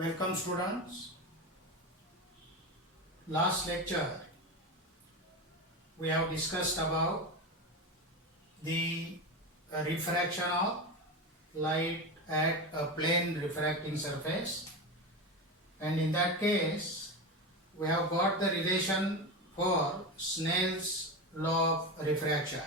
Welcome students. Last lecture we have discussed about the refraction of light at a plane refracting surface, and in that case we have got the relation for Snell's law of refraction.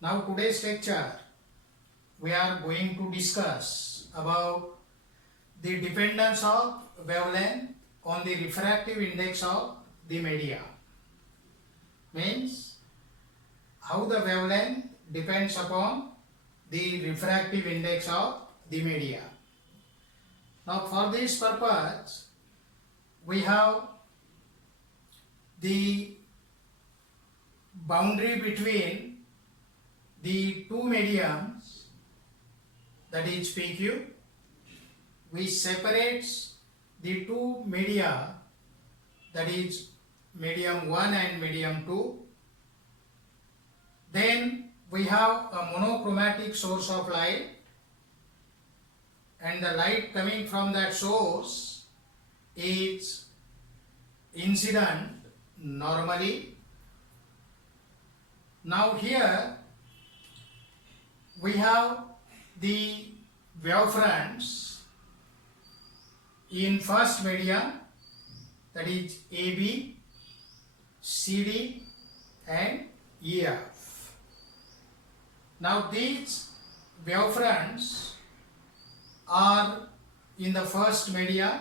Now today's lecture we are going to discuss about the dependence of wavelength on the refractive index of the media. Means how the wavelength depends upon the refractive index of the media. Now for this purpose we have the boundary between the two mediums, that is PQ, which separates the two media, that is medium 1 and medium 2. Then we have a monochromatic source of light, and the light coming from that source is incident normally. Now here we have the wavefronts in first medium, that is AB, CD and EF. Now these wavefronts are in the first media,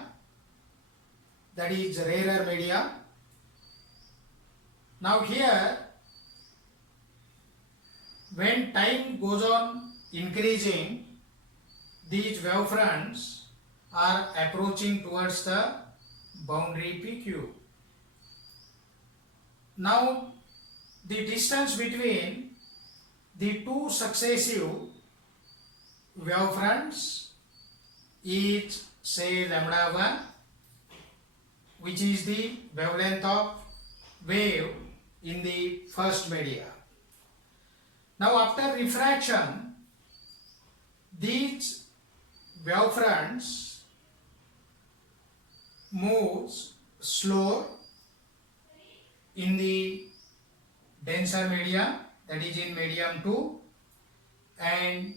that is rarer media. Now here when time goes on increasing, these wavefronts are approaching towards the boundary PQ. Now the distance between the two successive wavefronts is say lambda 1, which is the wavelength of wave in the first media. Now after refraction, these wavefronts moves slower in the denser media, that is in medium 2, and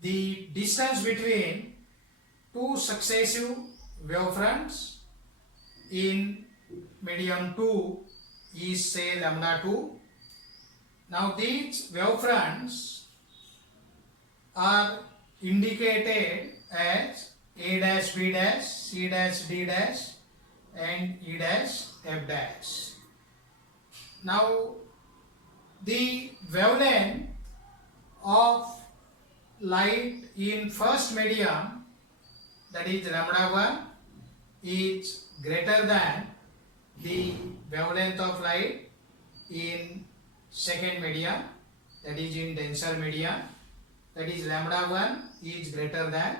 the distance between two successive wavefronts in medium 2 is say lambda 2. Now these wavefronts are indicated as A dash B dash, C dash D dash and E dash F dash. Now the wavelength of light in first medium, that is lambda 1, is greater than the wavelength of light in second medium, that is in denser medium, that is lambda 1 is greater than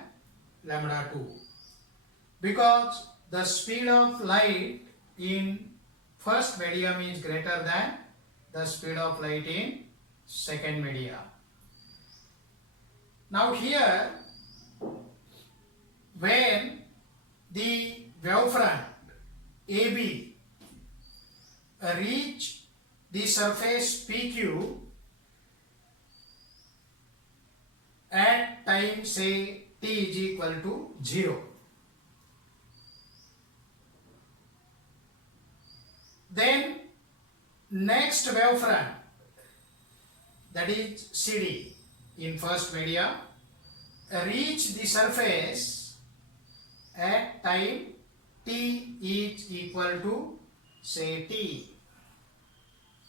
lambda 2, because the speed of light in first medium is greater than the speed of light in second medium. Now here when the wavefront AB reach the surface PQ at time say t is equal to 0, then next wavefront, that is CD in first media, reach the surface at time t is equal to say t,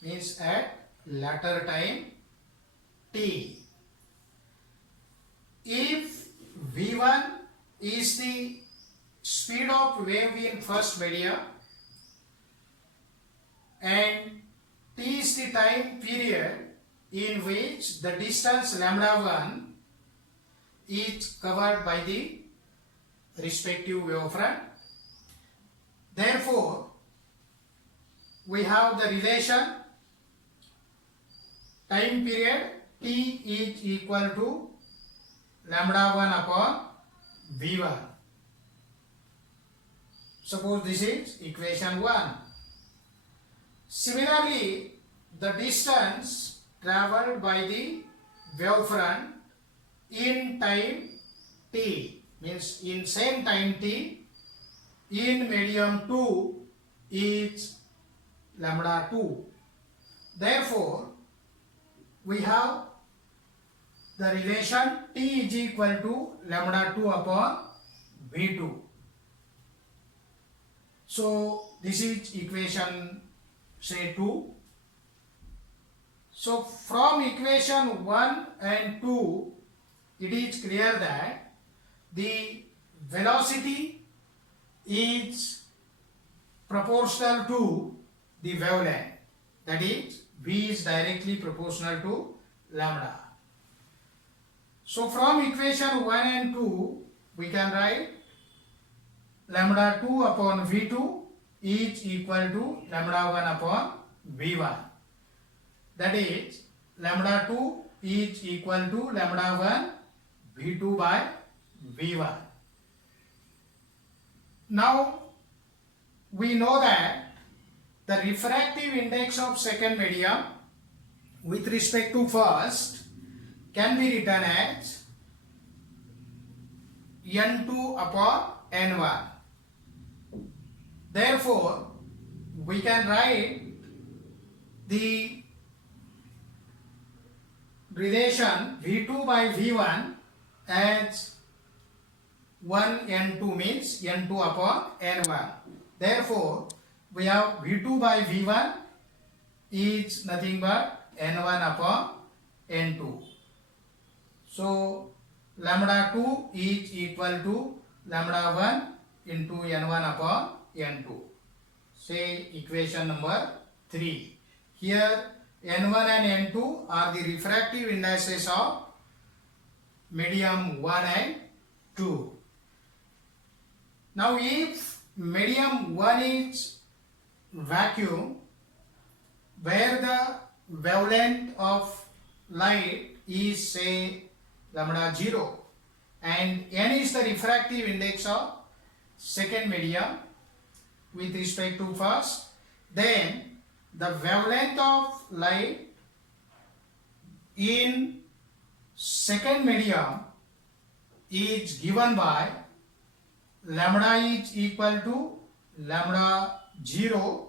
means at latter time t. If V1 is the speed of wave in first media and t is the time period in which the distance lambda 1 is covered by the respective wavefront, therefore we have the relation time period t is equal to lambda 1 upon V1. Suppose this is equation 1. Similarly, the distance traveled by the wavefront in time t, means in same time t, in medium 2 is lambda 2. Therefore, we have the relation t is equal to lambda 2 upon v2. So this is equation say 2. So from equation 1 and 2, it is clear that the velocity is proportional to the wavelength. That is, v is directly proportional to lambda. So from equation 1 and 2, we can write lambda 2 upon v2 is equal to lambda 1 upon v1. That is, lambda 2 is equal to lambda 1 v2 by v1. Now, we know that the refractive index of second medium with respect to first can be written as n2 upon n1. Therefore, we can write the relation v2 by v1 as 1 n2, means n2 upon n1. Therefore, we have v2 by v1 is nothing but n1 upon n2. So lambda 2 is equal to lambda 1 into n1 upon n2. Say equation number 3. Here n1 and n2 are the refractive indices of medium 1 and 2. Now if medium 1 is vacuum, where the wavelength of light is say lambda 0 and n is the refractive index of second medium with respect to first, then the wavelength of light in second medium is given by lambda is equal to lambda 0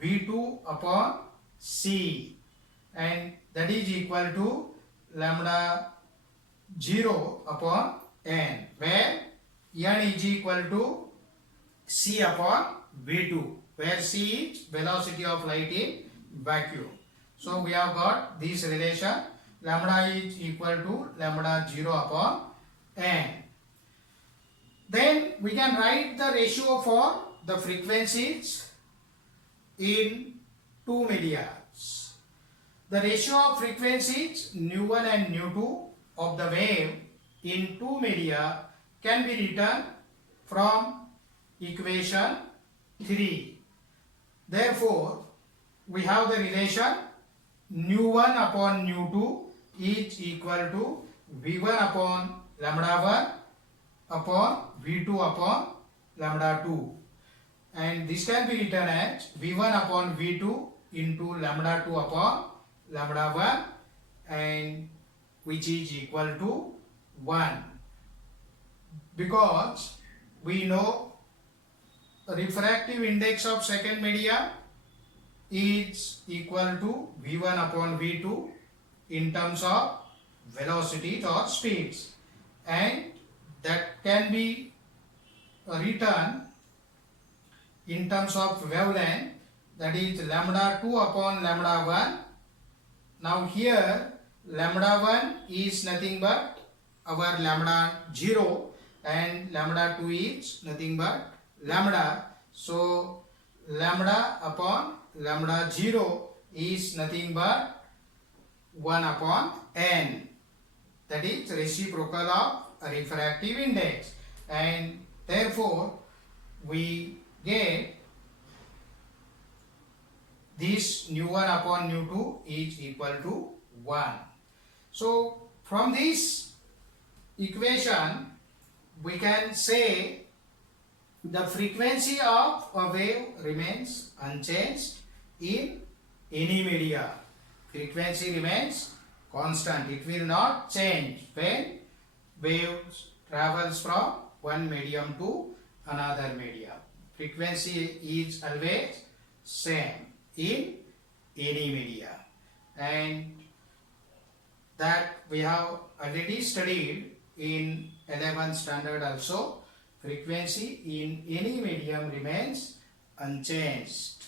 v2 upon c, and that is equal to lambda 0 upon n, where n is equal to c upon v2, where c is velocity of light in vacuum. So we have got this relation, lambda is equal to lambda 0 upon n. Then we can write the ratio for the frequencies in two media. The ratio of frequencies nu1 and nu2 of the wave in two media can be written from equation 3. Therefore, we have the relation nu1 upon nu2 is equal to v1 upon lambda 1 upon v2 upon lambda 2, and this can be written as v1 upon v2 into lambda 2 upon lambda 1, and which is equal to 1, because we know refractive index of second medium is equal to v1 upon v2 in terms of velocities or speeds, and that can be written in terms of wavelength, that is lambda 2 upon lambda 1. Now here lambda 1 is nothing but our lambda 0 and lambda 2 is nothing but lambda. So lambda upon lambda 0 is nothing but 1 upon n, that is reciprocal of refractive index, and therefore we get this nu1 upon nu2 is equal to 1. So from this equation we can say the frequency of a wave remains unchanged in any media. Frequency remains constant. It will not change when waves travels from one medium to another medium. Frequency is always same in any media, and that we have already studied in 11th standard also. Frequency in any medium remains unchanged.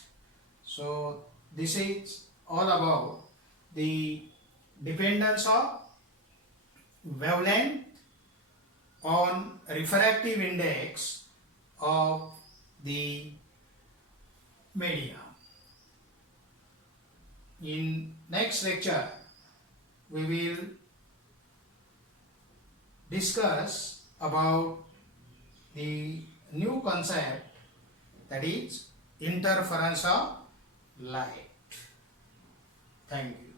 So this is all about the dependence of wavelength on refractive index of the media. In next lecture we will discuss about the new concept, that is interference of light. Thank you.